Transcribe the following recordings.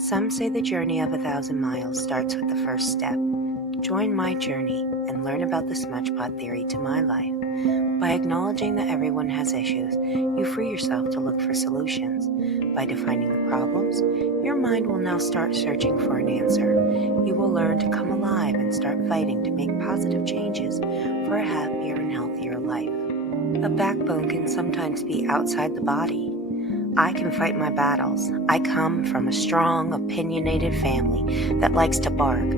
Some say the journey of 1,000 miles starts with the first step. Join my journey and learn about the Smudge Pot Theory to my life. By acknowledging that everyone has issues, you free yourself to look for solutions. By defining the problems, your mind will now start searching for an answer. You will learn to come alive and start fighting to make positive changes for a happier and healthier life. A backbone can sometimes be outside the body. I can fight my battles. I come from a strong, opinionated family that likes to bark.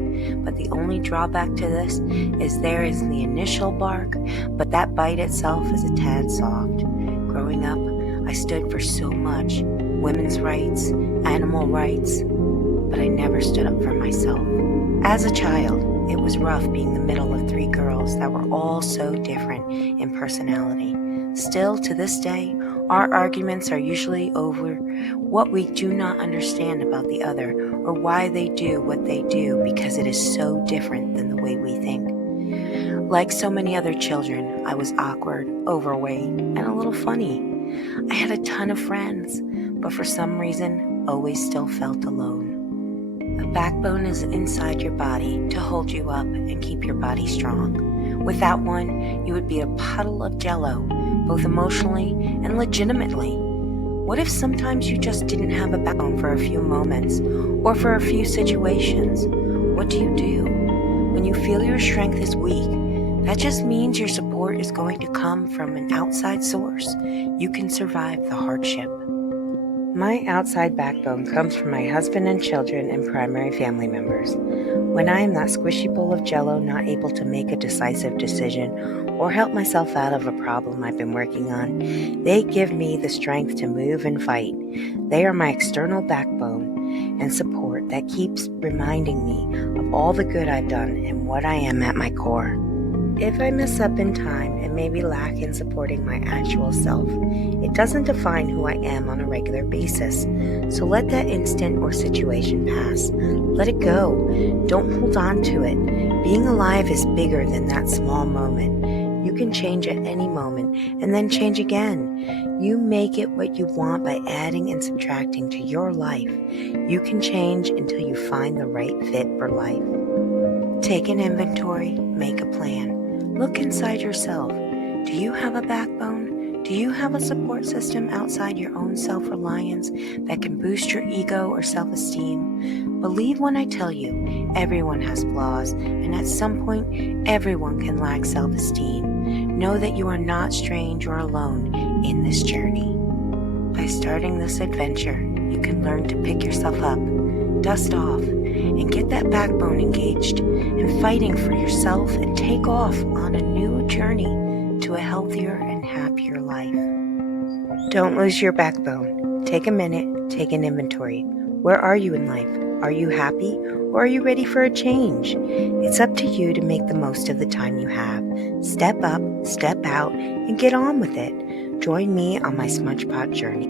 But the only drawback to this is there is the initial bark, but that bite itself is a tad soft. Growing up, I stood for so much: women's rights, animal rights, but I never stood up for myself. As a child, it was rough being the middle of 3 girls that were all so different in personality. Still, to this day, our arguments are usually over what we do not understand about the other or why they do what they do because it is so different than the way we think. Like so many other children, I was awkward, overweight, and a little funny. I had a ton of friends, but for some reason, always still felt alone. A backbone is inside your body to hold you up and keep your body strong. Without one, you would be a puddle of jello, both emotionally and legitimately. What if sometimes you just didn't have a backbone for a few moments or for a few situations? What do you do? When you feel your strength is weak, that just means your support is going to come from an outside source. You can survive the hardship. My outside backbone comes from my husband and children and primary family members. When I am that squishy bowl of jello not able to make a decisive decision or help myself out of a problem I've been working on, they give me the strength to move and fight. They are my external backbone and support that keeps reminding me of all the good I've done and what I am at my core. If I mess up in time and maybe lack in supporting my actual self, it doesn't define who I am on a regular basis. So let that instant or situation pass. Let it go. Don't hold on to it. Being alive is bigger than that small moment. You can change at any moment and then change again. You make it what you want by adding and subtracting to your life. You can change until you find the right fit for life. Take an inventory, make a plan. Look inside yourself. Do you have a backbone? Do you have a support system outside your own self-reliance that can boost your ego or self-esteem? Believe when I tell you, everyone has flaws, and at some point, everyone can lack self-esteem. Know that you are not strange or alone in this journey. By starting this adventure, you can learn to pick yourself up, dust off, and get that backbone engaged and fighting for yourself and take off on a new journey to a healthier and happier life. Don't lose your backbone. Take a minute, take an inventory. Where are you in life? Are you happy or are you ready for a change? It's up to you to make the most of the time you have. Step up, step out, and get on with it. Join me on my Smudge Pot journey.